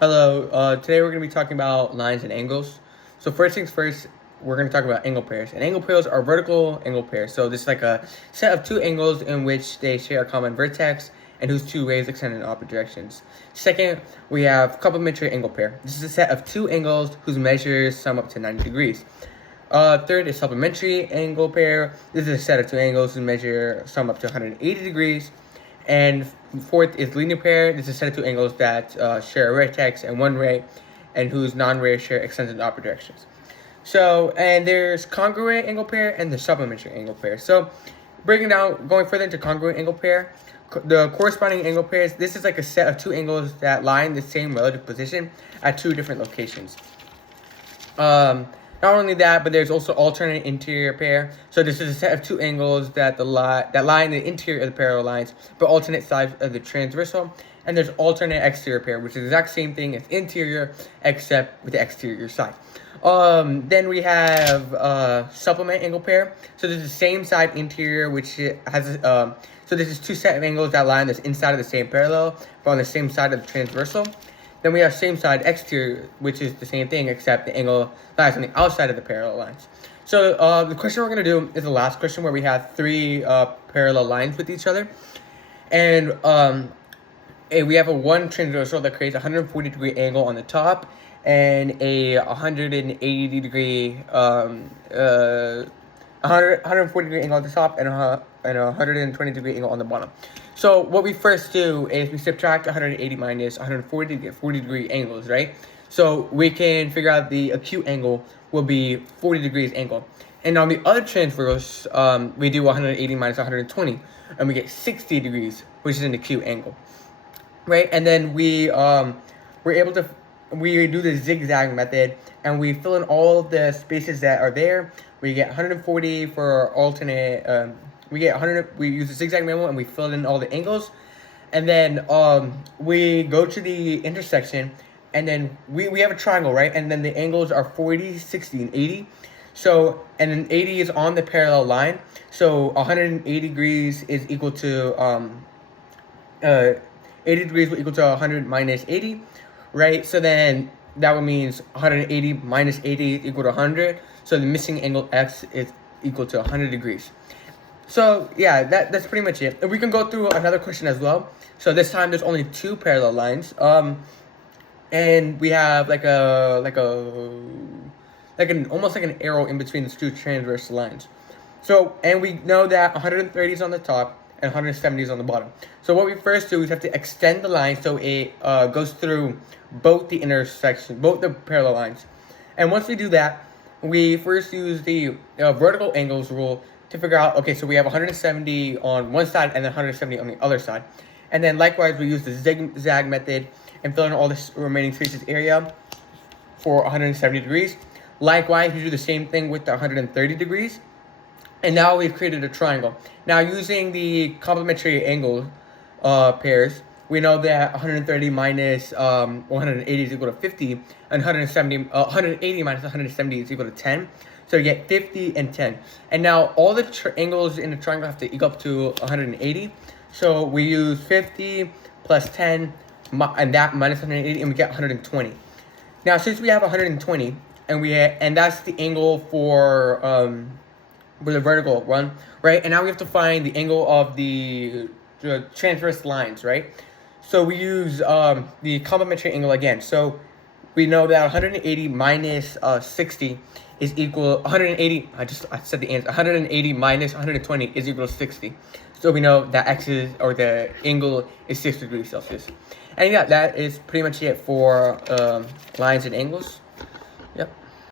Hello, today we're going to be talking about lines and angles. So first things first, we're going to talk about angle pairs. And angle pairs are vertical angle pairs. So this is like a set of two angles in which they share a common vertex and whose two rays extend in opposite directions. Second, we have complementary angle pair. This is a set of two angles whose measures sum up to 90 degrees. Third is supplementary angle pair. This is a set of two angles whose measure sum up to 180 degrees. And fourth is linear pair. This is a set of two angles that share a vertex and one ray, and whose non-ray share extends in opposite directions. So, and there's congruent angle pair and the supplementary angle pair. So, breaking down, going further into congruent angle pair, the corresponding angle pairs, this is like a set of two angles that lie in the same relative position at two different locations. Not only that, but there's also alternate interior pair. So this is a set of two angles that lie in the interior of the parallel lines, but alternate sides of the transversal. And there's alternate exterior pair, which is the exact same thing as interior, except with the exterior side. Then we have supplement angle pair. So this is the same side interior, which has so this is two set of angles that lie on the inside of the same parallel, but on the same side of the transversal. Then we have same side exterior, which is the same thing, except the angle lies on the outside of the parallel lines. So the question we're going to do is the last question, where we have three parallel lines with each other. And we have a one transversal that creates a 140 degree angle on the top, and a 180 degree 140 degree angle on the top, and a 120 degree angle on the bottom. So what we first do is we subtract 180 minus 140 to get 40 degree angles, right? So we can figure out the acute angle will be 40 degrees angle. And on the other transverse, we do 180 minus 120, and we get 60 degrees, which is an acute angle, right? And then we do the zigzag method, and we fill in all the spaces that are there. We get 140 for alternate. We get 100. We use the zigzag method, and we fill in all the angles. And then we go to the intersection, and then we have a triangle, right? And then the angles are 40, 60, and 80. So, and then 80 is on the parallel line. So 180 degrees is equal to 80 degrees will equal to 100 minus 80, right? So then that would means 180 minus 80 is equal to 100. So the missing angle x is equal to 100 degrees. So yeah, that's pretty much it. And we can go through another question as well. So this time there's only two parallel lines. And we have like almost like an arrow in between the two transverse lines. So, and we know that 130 is on the top and 170 is on the bottom. So what we first do is have to extend the line so it goes through both the parallel lines. And once we do that, we first use the vertical angles rule to figure out, okay, so we have 170 on one side and then 170 on the other side. And then likewise, we use the zigzag method and fill in all the remaining spaces area for 170 degrees. Likewise, we do the same thing with the 130 degrees. And now we've created a triangle. Now, using the complementary angle pairs, we know that 130 minus 180 is equal to 50, and 180 minus 170 is equal to 10. So you get 50 and 10. And now all the angles in the triangle have to equal up to 180. So we use 50 plus 10, and that minus 180, and we get 120. Now, since we have 120, and that's the angle for the vertical one, right? And now we have to find the angle of the transverse lines, right? So we use the complementary angle again. So we know that 180 minus 60 is equal 180. I said the answer. 180 minus 120 is equal to 60. So we know that the angle is 60 degrees Celsius. And yeah, that is pretty much it for lines and angles.